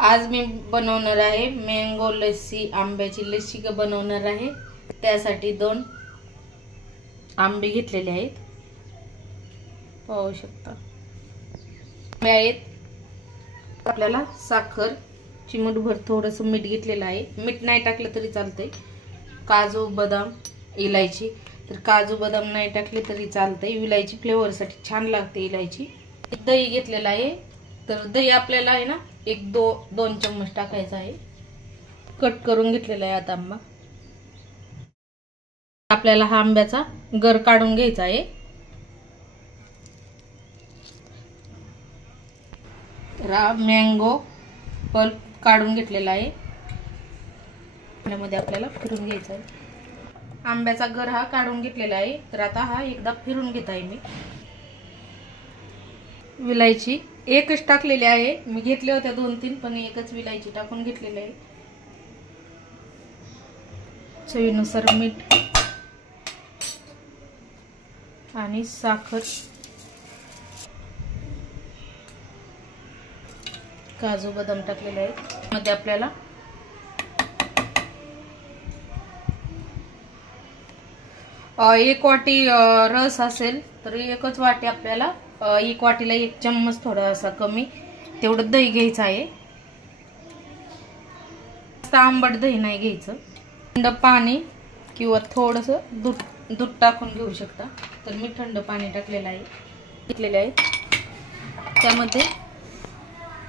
आज मी बनवणार आहे मँगो लस्सी, आंब्याची लस्सी बनवणार आहे। त्यासाठी 2 आंबे घेतलेले आहेत, पाहू शकता। आपल्याला साखर चिमूटभर थोडंसं मीठ घेतलेलं आहे, मीठ नाही टाकलं तरी चालतंय। काजू बदाम इलायची, तर काजू बदाम नाही टाकले तरी चालतंय, इलायची फ्लेवरसाठी छान लागते इलायची। दही घेतलेलं आहे, तर दही आपल्याला आहे ना 1-2 चम्मच टाकायचं आहे। कट करून घेतलेला आहे आता आंबा। आपल्याला हा आंब्याचा गर काढून घ्यायचा आहे। मँगो पल्प काढून घेतलेला आहे, त्यामध्ये आपल्याला फिरून घ्यायचा आहे। आंब्याचा गर हा काढून घेतलेला आहे, तर आता हा एकदा फिरून घेत आहे मी। विलायची एकच टाकलेली आहे, मी घेतले होते 2-3 पण एकच विलायची टाकून घेतलेली आहे। चवीनुसार मीठ आणि साखर, काजू बदाम टाकलेले आहेत। मध्ये आपल्याला एक वाटी रस असेल तर एकच वाटी आपल्याला 1 वाटीला 1 चम्मच थोडासा कमी तेवढं दही घ्यायचं आहे। आंबट दही नाही घ्यायचं। थंड पाणी किंवा थोडंसं दूध टाकून घेऊ शकता, तर मी थंड पाणी टाकलेलं आहे, घेतलेले आहे। त्यामध्ये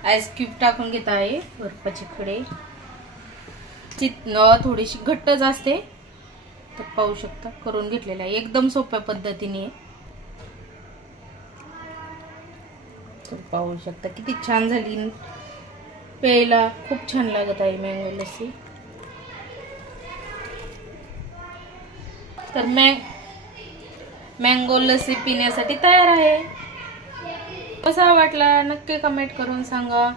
आईस क्यूब टाकून घेत आहे, बर्फाची खडे। थोडीशी घट्टच असते, तर पाहू शकता करून घेतलेलं आहे, एकदम सोप्या पद्धतीने। तर पाहू शकता किती छान झाली, प्यायला खूप छान लागत आहे मँगो लस्सी। तर मँगो लस्सी पिण्यासाठी तयार आहे। कसा वाटला नक्की कमेंट करून सांगा।